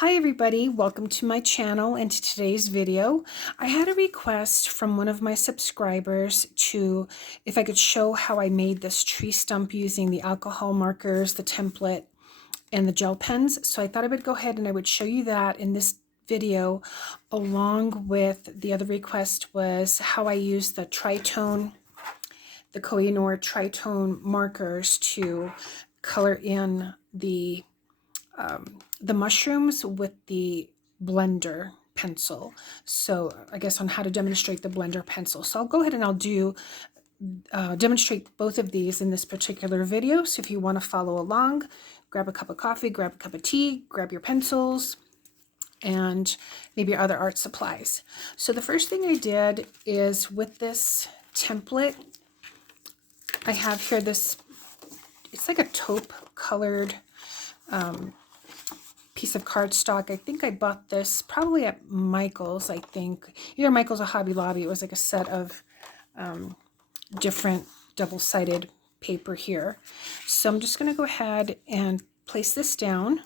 Hi everybody, welcome to my channel, and to today's video I had a request from one of my subscribers to if I could show how I made this tree stump using the alcohol markers, the template, and the gel pens. So I thought I would go ahead and I would show you that in this video, along with the other request was how I use the tritone, the Koh-i-Noor tritone markers to color in the mushrooms with the blender pencil. So I guess on how to demonstrate the blender pencil. So I'll go ahead and I'll do demonstrate both of these in this particular video. So if you want to follow along, grab a cup of coffee, grab a cup of tea, grab your pencils, and maybe your other art supplies. So the first thing I did is with this template, I have here this, it's like a taupe colored piece of cardstock. I think I bought this probably at Michael's, I think. Either Michael's or Hobby Lobby. It was like a set of different double-sided paper here. So I'm just going to go ahead and place this down.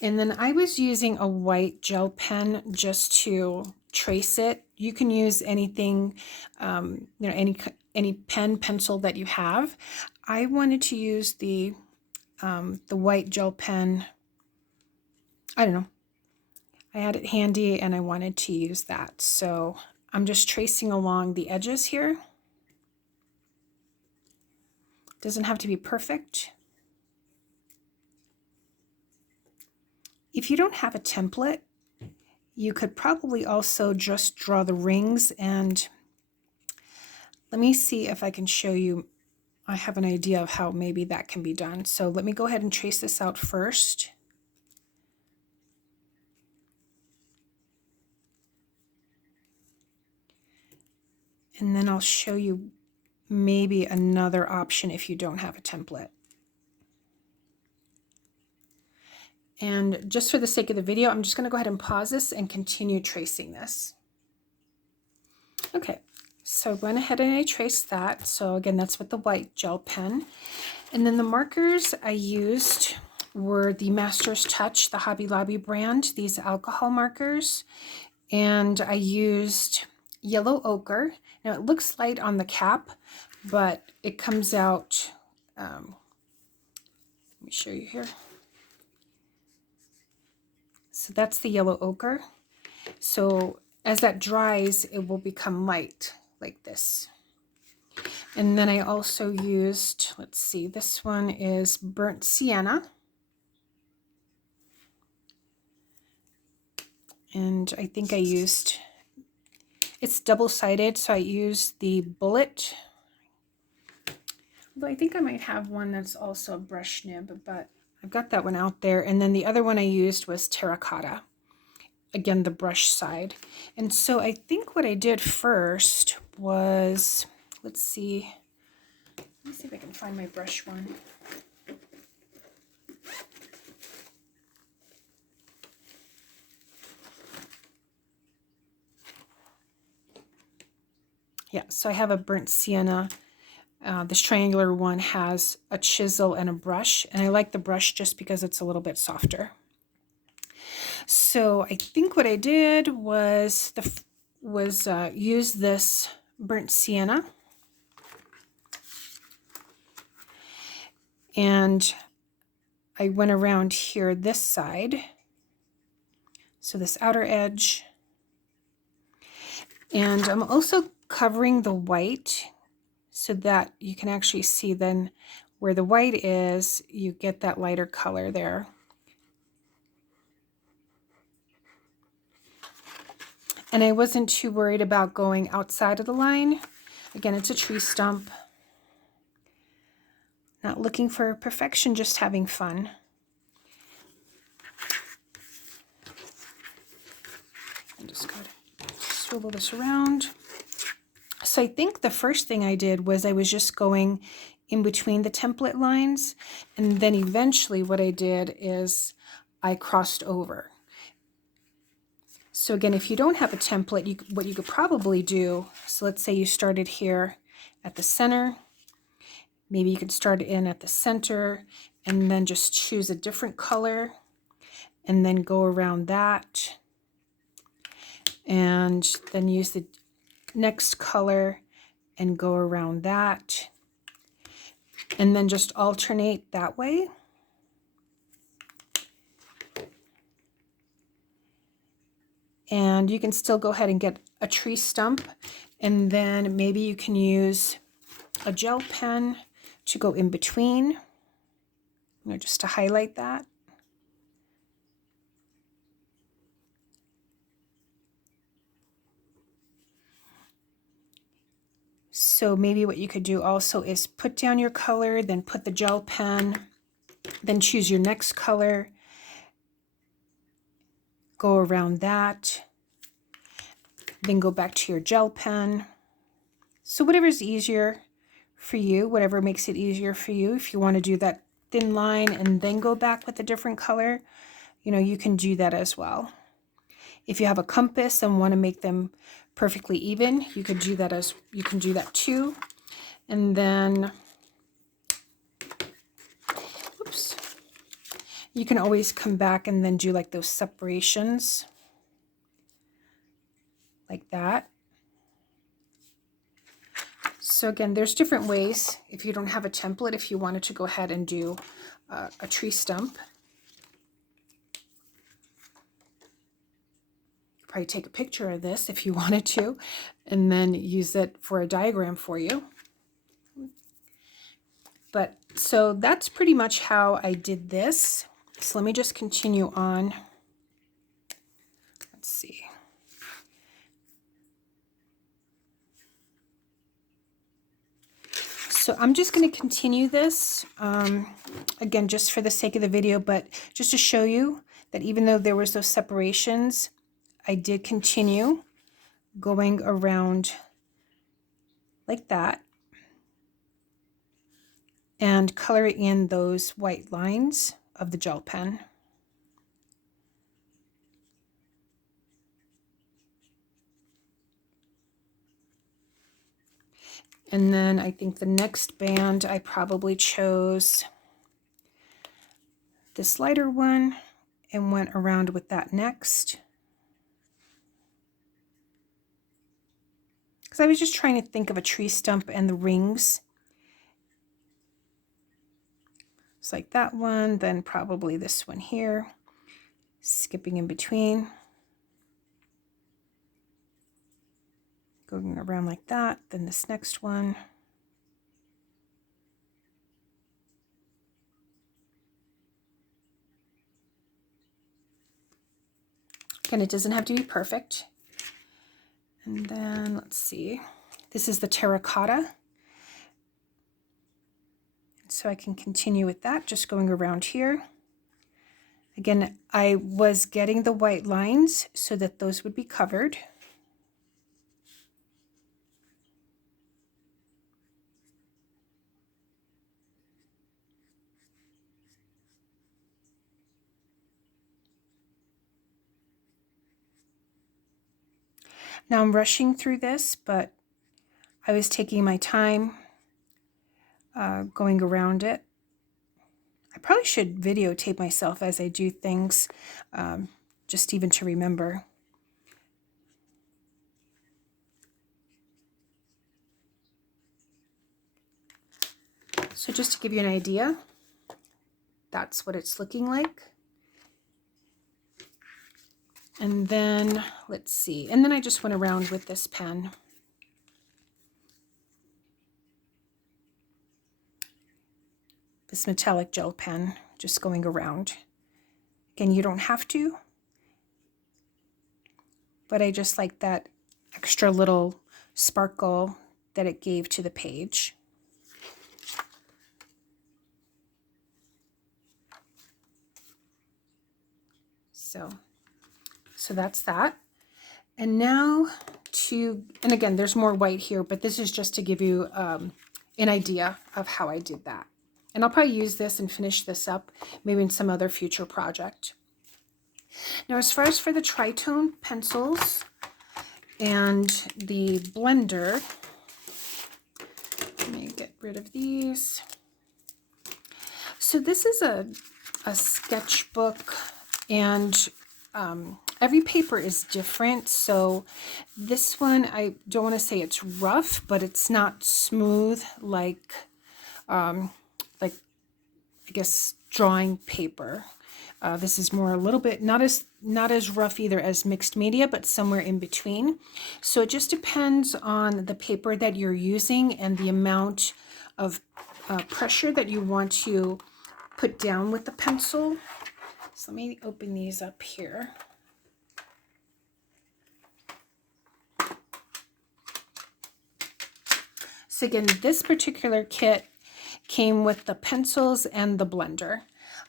And then I was using a white gel pen just to trace it. You can use anything, any pen, pencil that you have. I wanted to use the white gel pen. I don't know. I had it handy and I wanted to use that. So I'm just tracing along the edges here. Doesn't have to be perfect. If you don't have a template, you could probably also just draw the rings, and let me see if I can show you. I have an idea of how maybe that can be done. So let me go ahead and trace this out first. And then I'll show you maybe another option if you don't have a template. And just for the sake of the video, I'm just going to go ahead and pause this and continue tracing this. Okay, so I went ahead and I traced that. So again, that's with the white gel pen. And then the markers I used were the Master's Touch, the Hobby Lobby brand, these alcohol markers. And I used yellow ochre. Now it looks light on the cap, but it comes out, let me show you here. So that's the yellow ochre. So as that dries, it will become light like this. And then I also used, let's see, this one is burnt sienna. And I think I used, it's double-sided, so I used the bullet. Although I think I might have one that's also a brush nib, but I've got that one out there. And then the other one I used was terracotta. Again, the brush side. And so I think what I did first was, let's see if I can find my brush one. Yeah, so I have a burnt sienna. This triangular one has a chisel and a brush, and I like the brush just because it's a little bit softer. So I think what I did was use this burnt sienna, and I went around here this side, so this outer edge, and I'm also covering the white so that you can actually see then where the white is, you get that lighter color there. And I wasn't too worried about going outside of the line. Again, it's a tree stump. Not looking for perfection, just having fun. I just got to swivel this around. So I think the first thing I did was I was just going in between the template lines, and then eventually what I did is I crossed over. So again, if you don't have a template, what you could probably do, so let's say you started here at the center, maybe you could start in at the center and then just choose a different color and then go around that, and then use the next color and go around that, and then just alternate that way. And you can still go ahead and get a tree stump, and then maybe you can use a gel pen to go in between, just to highlight that. So maybe what you could do also is put down your color, then put the gel pen, then choose your next color, go around that, then go back to your gel pen. So whatever's easier for you, whatever makes it easier for you. If you want to do that thin line and then go back with a different color, you can do that as well. If you have a compass and want to make them perfectly even, you can do that too. And then, oops, you can always come back and then do like those separations like that. So again, there's different ways. If you don't have a template, if you wanted to go ahead and do a tree stump, probably take a picture of this if you wanted to, and then use it for a diagram for you. But so that's pretty much how I did this. So let me just continue on. Let's see. So I'm just going to continue this, again, just for the sake of the video, but just to show you that even though there was those separations, I did continue going around like that and color in those white lines of the gel pen. And then I think the next band I probably chose this lighter one and went around with that next. Because I was just trying to think of a tree stump and the rings. It's like that one, then probably this one here, skipping in between. Going around like that, then this next one. Again, it doesn't have to be perfect. And then let's see, this is the terracotta. So I can continue with that, just going around here. Again, I was getting the white lines so that those would be covered. Now I'm rushing through this, but I was taking my time going around it. I probably should videotape myself as I do things, just even to remember. So just to give you an idea, that's what it's looking like. And then, let's see, and then I just went around with this pen. This metallic gel pen, just going around. Again, you don't have to, but I just like that extra little sparkle that it gave to the page. So that's that. And now and again, there's more white here, but this is just to give you an idea of how I did that. And I'll probably use this and finish this up maybe in some other future project. Now, as far as for the tritone pencils and the blender, let me get rid of these. So this is a sketchbook And every paper is different. So this one, I don't want to say it's rough, but it's not smooth like I guess drawing paper. This is more a little bit not as rough either as mixed media, but somewhere in between. So it just depends on the paper that you're using and the amount of pressure that you want to put down with the pencil. So let me open these up here. So again, this particular kit came with the pencils and the blender.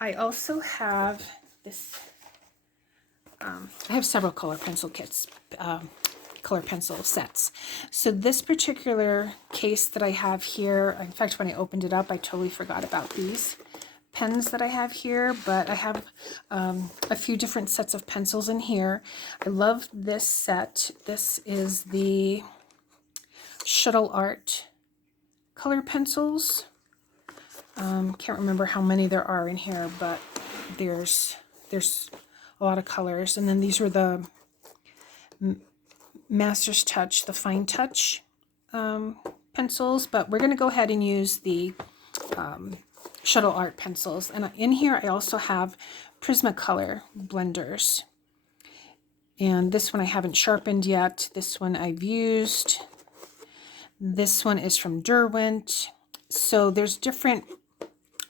I also have this, I have several color pencil kits, color pencil sets. So this particular case that I have here, in fact, when I opened it up, I totally forgot about these pens that I have here, but I have a few different sets of pencils in here. I love this set. This is the Shuttle Art color pencils. Can't remember how many there are in here, but there's a lot of colors. And then these were the Master's Touch, the Fine Touch pencils, but we're going to go ahead and use the Shuttle Art pencils. And in here I also have Prismacolor blenders. And this one I haven't sharpened yet. This one I've used. This one is from Derwent. So there's different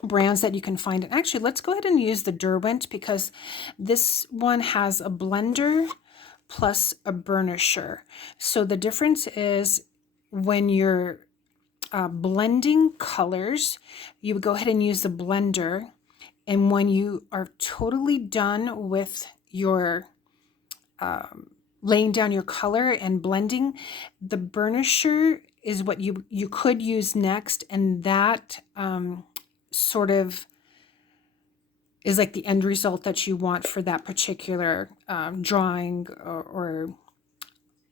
brands that you can find. And actually, let's go ahead and use the Derwent because this one has a blender plus a burnisher. So the difference is when you're blending colors, you would go ahead and use the blender. And when you are totally done with your laying down your color and blending, the burnisher is what you could use next, and that sort of is like the end result that you want for that particular drawing or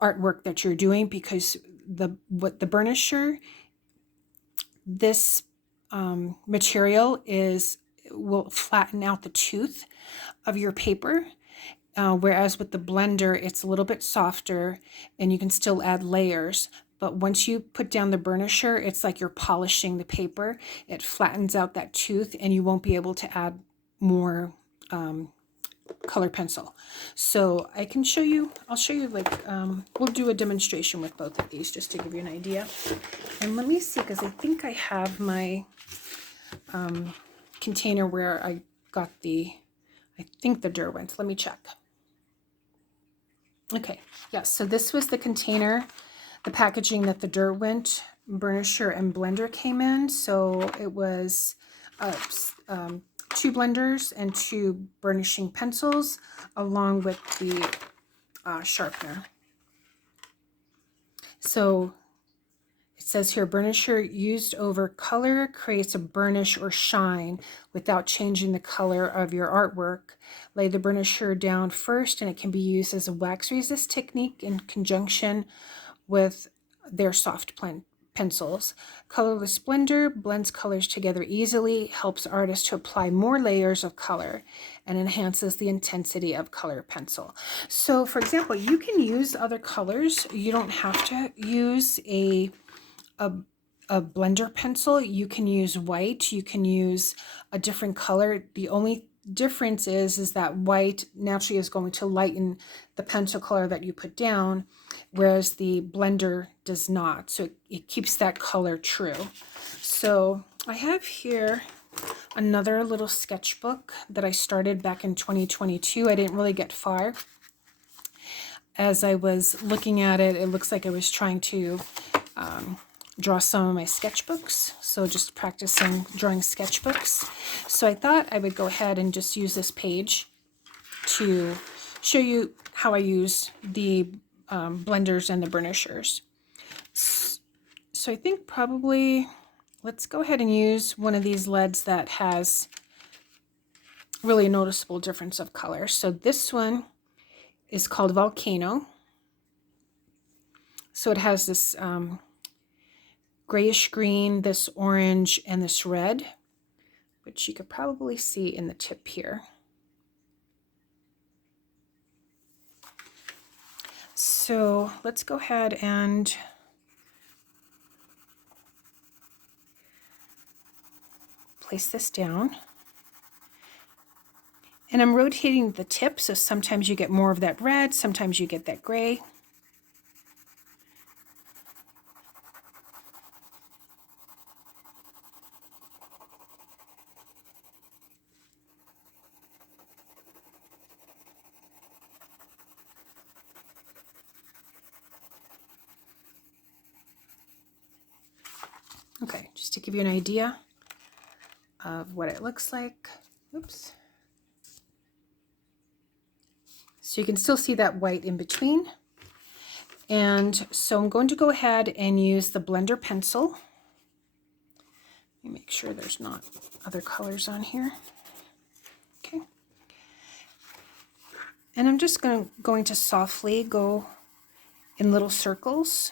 artwork that you're doing, because the burnisher, this material will flatten out the tooth of your paper. Whereas with the blender, it's a little bit softer and you can still add layers. But once you put down the burnisher, it's like you're polishing the paper. It flattens out that tooth and you won't be able to add more color pencil. So I can show you, I'll show you we'll do a demonstration with both of these just to give you an idea. And let me see, because I think I have my container where I got the Derwent. Let me check. Okay, yes, so this was the container, the packaging that the Derwent burnisher and blender came in. So it was 2 blenders and 2 burnishing pencils along with the sharpener. So it says here, burnisher used over color creates a burnish or shine without changing the color of your artwork. Lay the burnisher down first, and it can be used as a wax resist technique in conjunction with their soft pencils. Colorless blender blends colors together easily, helps artists to apply more layers of color, and enhances the intensity of color pencil. So for example, you can use other colors. You don't have to use a blender pencil. You can use white, you can use a different color. The only difference is that white naturally is going to lighten the pencil color that you put down, whereas the blender does not. So it keeps that color true. So I have here another little sketchbook that I started back in 2022. I didn't really get far. As I was looking at it, it looks like I was trying to draw some of my sketchbooks, so just practicing drawing sketchbooks. So I thought I would go ahead and just use this page to show you how I use the blenders and the burnishers. So I think probably let's go ahead and use one of these leads that has really a noticeable difference of color. So this one is called Volcano. So it has this grayish green, this orange, and this red, which you could probably see in the tip here. So let's go ahead and place this down. And I'm rotating the tip, so sometimes you get more of that red, sometimes you get that gray. Okay, just to give you an idea of what it looks like. Oops. So you can still see that white in between. And so I'm going to go ahead and use the blender pencil. Let me make sure there's not other colors on here. Okay. And I'm just going to softly go in little circles.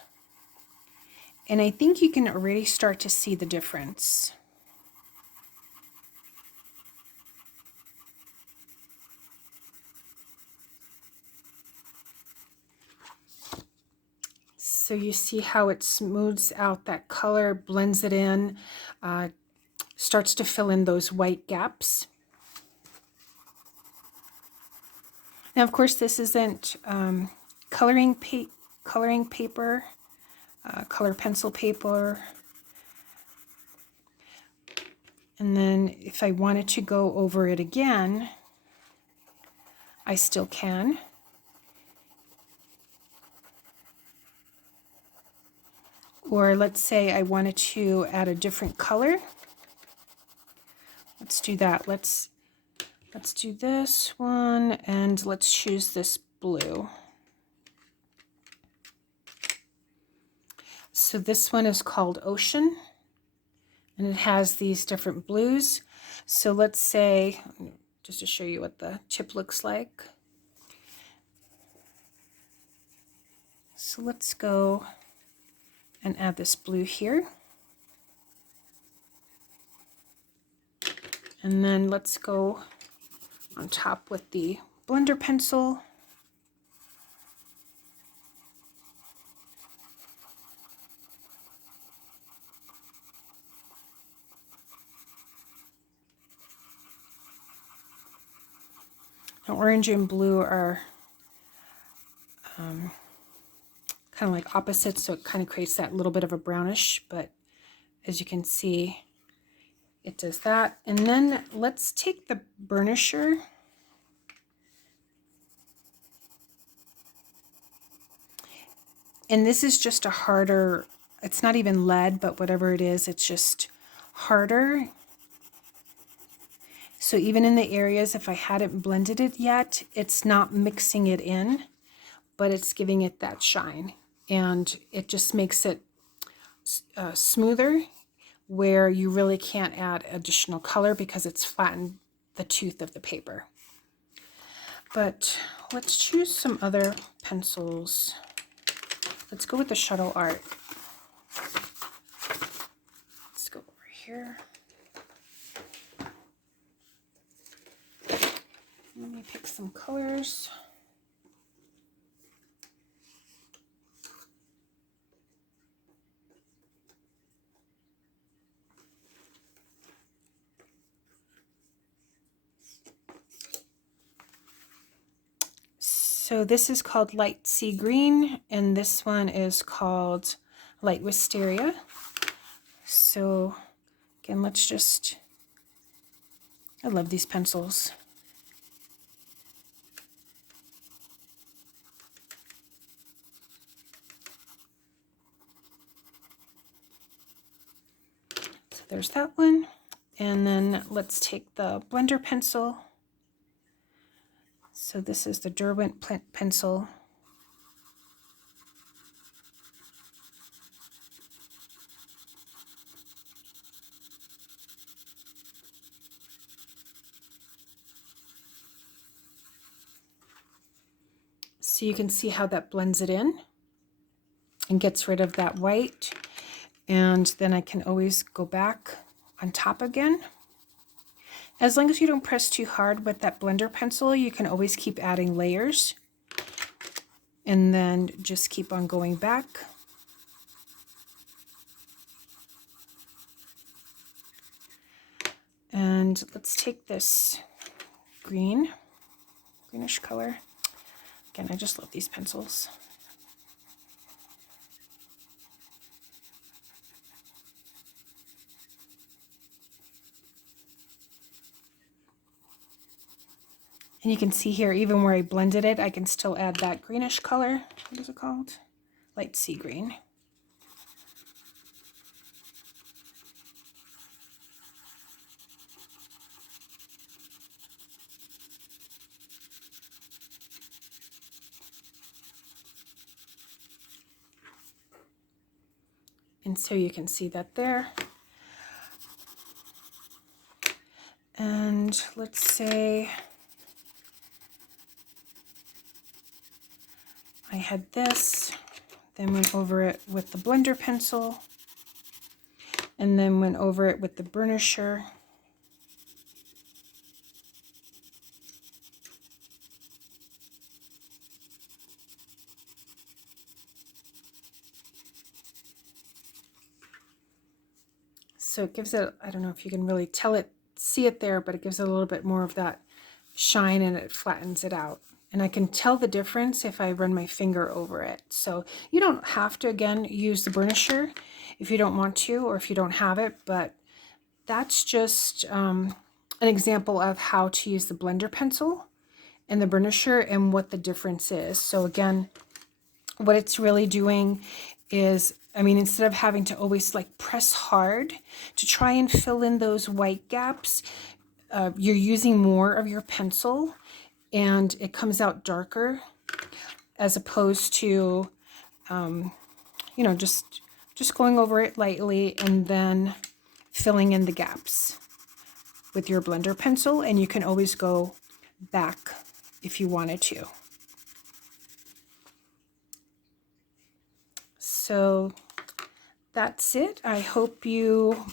And I think you can already start to see the difference. So you see how it smooths out that color, blends it in, starts to fill in those white gaps. Now, of course, this isn't coloring paper, color pencil paper. And then if I wanted to go over it again, I still can. Or let's say I wanted to add a different color. Let's do that. Let's do this one, and let's choose this blue. So this one is called Ocean, and it has these different blues. So let's say, just to show you what the tip looks like. So let's go and add this blue here. And then let's go on top with the blender pencil. Now, orange and blue are kind of like opposites, so it kind of creates that little bit of a brownish, but as you can see, it does that. And then let's take the burnisher and this is just a harder, it's not even lead, but whatever it is, it's just harder. So even in the areas, if I hadn't blended it yet, it's not mixing it in, but it's giving it that shine. And it just makes it smoother, where you really can't add additional color because it's flattened the tooth of the paper. But let's choose some other pencils. Let's go with the Shuttle Art. Let's go over here. Let me pick some colors. So this is called Light Sea Green, and this one is called Light Wisteria. So again, let's just, I love these pencils. So there's that one. And then let's take the blender pencil. So this is the Derwent pencil. So you can see how that blends it in and gets rid of that white. And then I can always go back on top again. As long as you don't press too hard with that blender pencil, you can always keep adding layers. and then just keep on going back. And let's take this greenish color. Again, I just love these pencils. And you can see here, even where I blended it, I can still add that greenish color. What is it called? Light sea green. And so you can see that there. And let's say I had this, then went over it with the blender pencil, and then went over it with the burnisher. So it gives it, I don't know if you can really see it there, but it gives it a little bit more of that shine, and it flattens it out. And I can tell the difference if I run my finger over it. So you don't have to, again, use the burnisher if you don't want to, or if you don't have it, but that's just an example of how to use the blender pencil and the burnisher and what the difference is. So again, what it's really doing is, I mean, instead of having to always like press hard to try and fill in those white gaps, you're using more of your pencil and it comes out darker, as opposed to, you know, just going over it lightly and then filling in the gaps with your blender pencil. And you can always go back if you wanted to. So that's it. I hope you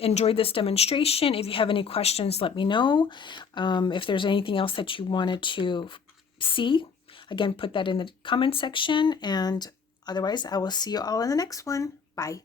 enjoyed this demonstration. If you have any questions, let me know. If there's anything else that you wanted to see, again, put that in the comment section. And otherwise, I will see you all in the next one. Bye.